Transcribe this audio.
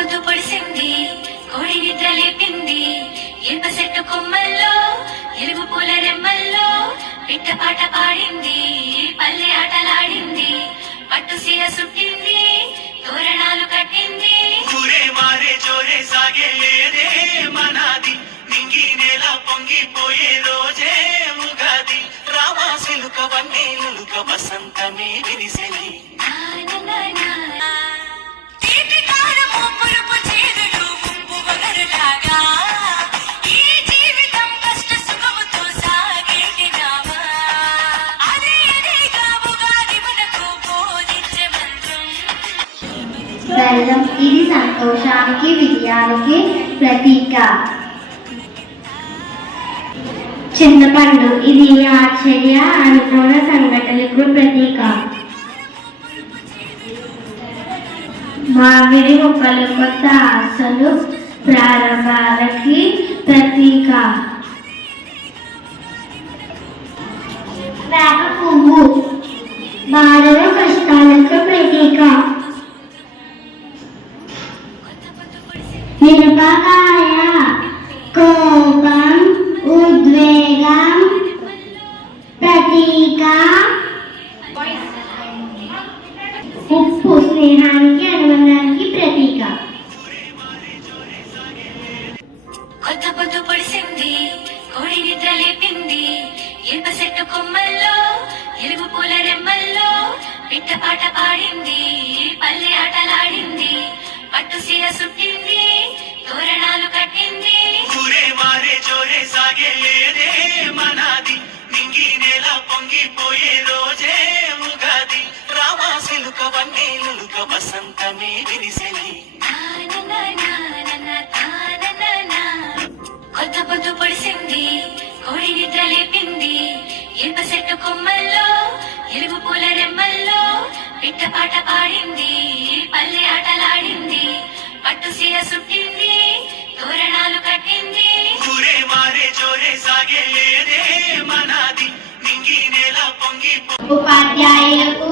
పొద్దు పొడిసింది కోడి నిద్ర లేపింది ఇనుప చెట్టు కొమ్మల్లో ఎలుగు పూల రెమ్మల్లో పిట్ట పాట పాడింది పల్లె ఆటలాడింది పట్టు సీర సుట్టింది తోరణాలు కట్టింది ఊరే మారే జోరే సాగే లేదే మనాది నింగి నేల పొంగిపోయే రోజే ఉగాది రామాసిలుక వన్నీలుక వసంతమే విరిసెలి బెల్లం ఇది సంతోషానికి విజయానికి ప్రతీక. చింతపండు ఇది ఆశ్చర్య అనుకూల సంఘటనలకు ప్రతీక. మామిడి మొక్కలు కొత్త ఆశలు ప్రారంభాలకి ప్రతీక. వేప పువ్వు బాధల కష్టాలకు ప్రతీక. మిరపకాయ కోపం ఉద్వేగం ప్రతీక. ఉప్పు స్నేహానికి అనుబంధానికి ప్రతీక. కొత్త పొద్దు పొడిసింది కోడి నిద్ర లేపింది ఇనుప చెట్టు కొమ్మల్లో ఎలుగు పూల రెమ్మల్లో పిట్ట పాట పాడింది పల్లె ఆటలాడింది పట్టు సీర సుట్టింది తోరణాలు కట్టింది ఊరే మారే జోరే సాగే లేదే మనాది నింగి నేల పొంగిపోయే రోజే ఉగాది రామాసిలుక వన్నీలుక వసంతమే విరిసెలి. కొత్త పొద్దు పొడిసింది కోడి నిద్ర లేపింది ఇనుప చెట్టు కొమ్మల్లో ఎలుగు పూల రెమ్మల్లో పిట్ట పాట పాడింది పల్లె ఆటలాడింది పట్టు సీర సుట్టింది తోరణాలు కట్టింది ఊరే మారే జోరే సాగే లేదే మనాది నింగి నేల పొంగిపో ఉపాధ్యాయులకు